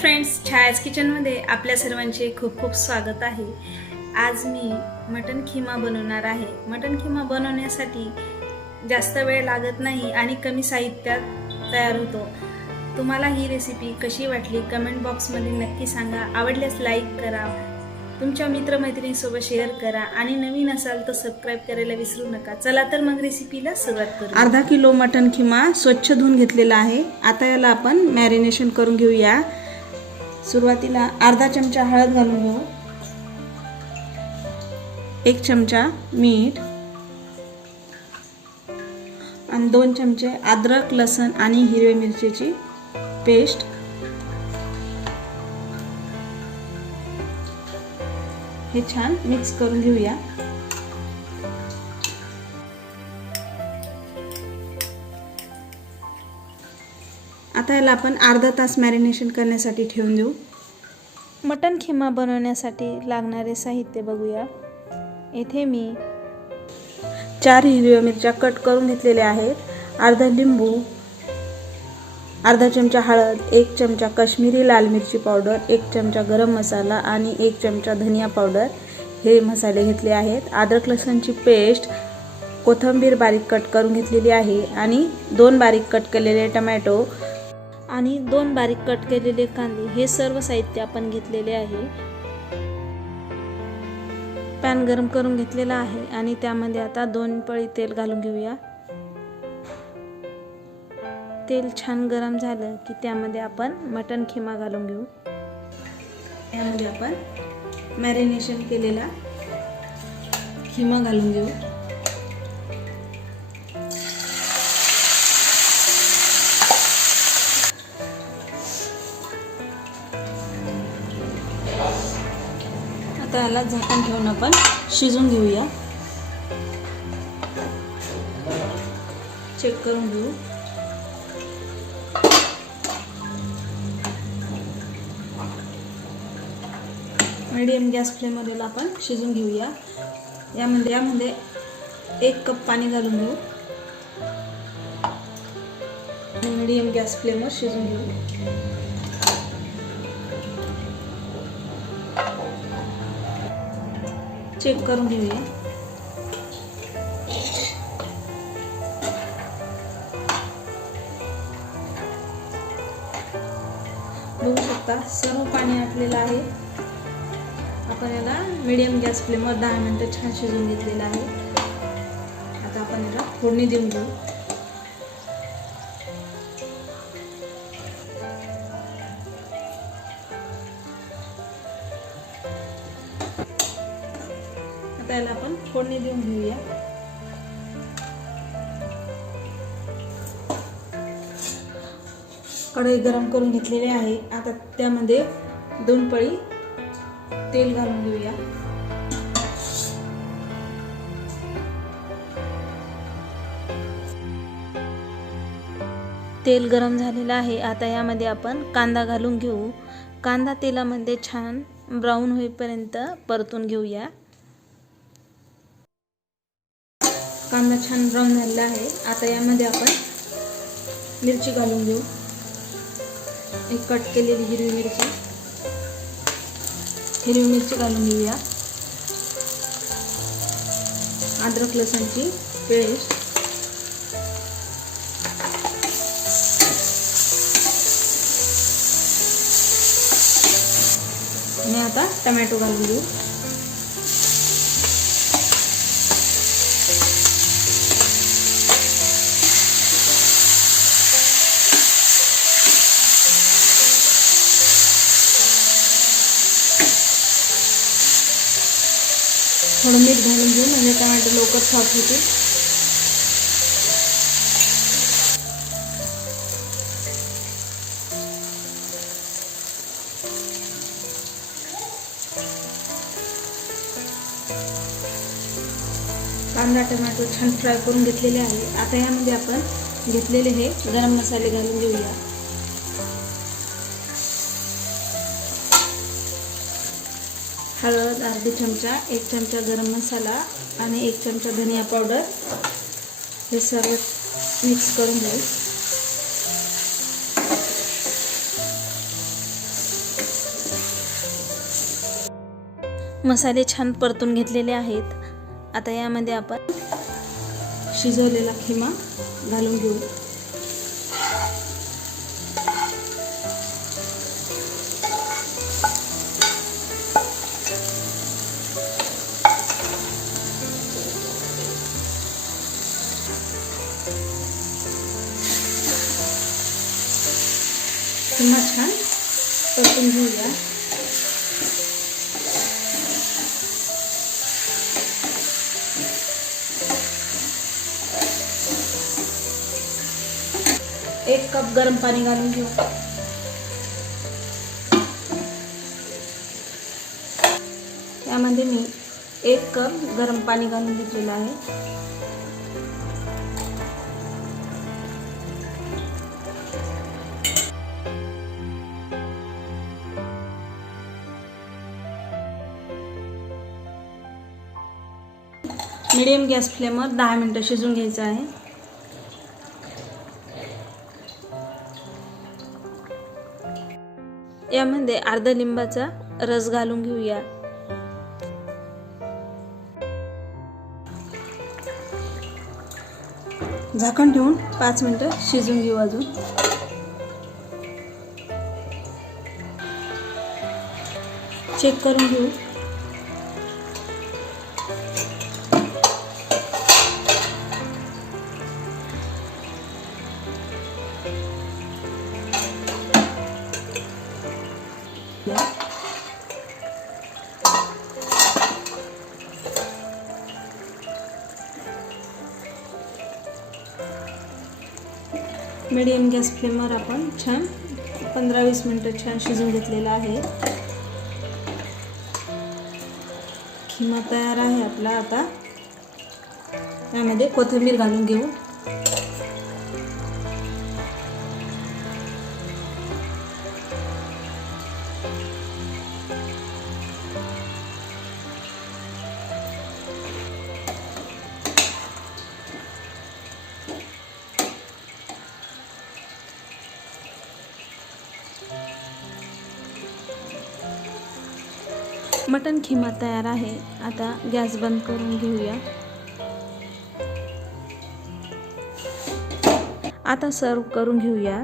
Friends, छायाज किचनमध्ये आपल्या सर्वांचे खूप खूप स्वागत आहे। आज मी मटन खीमा बनवणार आहे। मटन खीमा बनवण्यासाठी जास्त वेळ लागत नाही आणि कमी साहित्यात तयार होतो। तुम्हाला ही रेसिपी कशी वाटली कमेंट बॉक्समध्ये नक्की सांगा। आवडल्यास लाईक करा, तुमच्या मित्रमैत्रिणींसोबत शेअर करा आणि नवीन असाल तर सबस्क्राइब करायला विसरू नका। चला तर मग रेसिपीला सुरुवात करू। अर्धा किलो मटन खीमा स्वच्छ धुवून घेतलेला आहे। आता याला आपण मॅरिनेशन करून घेऊया। सुरुवातीला अर्धा चमचा हळद घालून घेऊ, 1 चमचा मीठ आणि 2 चमचे अद्रक लसूण आणि हिरवी मिरचीची पेस्ट। हे छान मिक्स करून घेऊया। आता याला आपण अर्धा तास मॅरिनेशन करण्यासाठी ठेवून देऊ। मटन खीमा बनवण्यासाठी लागणारे साहित्य बघूया। येथे मी 4 हिरव्या मिरच्या कट करून घेतलेल्या आहेत, अर्धा लिंबू, अर्धा चमचा हळद, 1 चमचा कश्मीरी लाल मिरची पावडर, 1 चमचा गरम मसाला आणि 1 चमचा धनिया पावडर हे मसाले घेतले आहेत। अद्रक लसूणची पेस्ट, कोथिंबीर बारीक कट करून घेतलेली आहे आणि 2 बारीक कट केलेले टोमॅटो आणि 2 बारीक कट केलेले कांदे हे सर्व साहित्य आपण घेतलेले आहे। पॅन गरम करून घेतलेला आहे आणि त्यामध्ये आता 2 पळी तेल घालून घेऊया। तेल छान गरम झालं की त्यामध्ये आपण मटन खीमा घालून घेऊ। यामध्ये आपण मॅरिनेशन केलेला खीमा घालून घेऊ। आता याला झाकण ठेवून आपण शिजून घेऊया। चेक करून घेऊ। मीडियम गॅस फ्लेमवर आपण शिजून घेऊया। यामध्ये 1 कप पाणी घालून घेऊ। मीडियम गॅस फ्लेमवर शिजून घेऊ। चेक करून घेऊया। बघू शकता सर्व पाणी आटलेलं आहे। आपण याला मीडियम गॅस फ्लेमवर 10 मिनिटं छान शिजून घेतलेलं आहे। आता आपण याला फोडणी देऊन घेऊ। आता याला आपण फोडणी देऊन घेऊया। कढई गरम करून घेतलेली आहे। आता त्यामध्ये 2 पळी तेल घालून घेऊया। तेल गरम झालेलं आहे। आता यामध्ये आपण कांदा घालून घेऊ। कांदा तेलामध्ये छान ब्राऊन होईपर्यंत परतून घेऊया। कांदा छान ब्राऊन झालेला आहे। आता यामध्ये आपण मिरची घालून घेऊ। एक कट केलेली हिरवी मिरची घालून घेऊया। अद्रक लसूणची पेस्ट आणि आता टोमॅटो घालून घेऊ। थोडं मीठ घालून घेऊ म्हणजे टोमॅटो लवकर सॉफ्ट होते। कांदा टोमॅटो छान फ्राय करून घेतलेले आहे। आता यामध्ये आपण घेतलेले हे गरम मसाले घालून घेऊया। हळद अर्धा चमचा, 1 चमचा गरम मसाला आणि 1 चमचा धनिया पावडर हे सर्व मिक्स करून घेऊ। मसाले छान परतून घेतलेले आहेत. आता यामध्ये आपण शिजवलेला खिमा घालून घेऊ. खिमा छान परतून घेऊया. एक कप गरम पाणी घालून घेऊ. यामध्ये मी 1 कप गरम पाणी घालून घेतलेलं आहे. मीडियम गॅस फ्लेमवर 10 मिनिटं शिजून घ्यायचं आहे. यामध्ये अर्धा लिंबाचा रस घालून घेऊया. झाकण ठेवून 5 मिनिटं शिजून घेऊ. अजून चेक करून घेऊ. मीडियम गॅस फ्लेमवर आपण छान 15-20 मिनिटं छान शिजून घेतलेला आहे. खिमा तयार आहे आपला. आता यामध्ये कोथिंबीर घालून घेऊ. मटन खिमा तयार आहे. आता गॅस बंद करून घेऊया. आता सर्व करून घेऊया.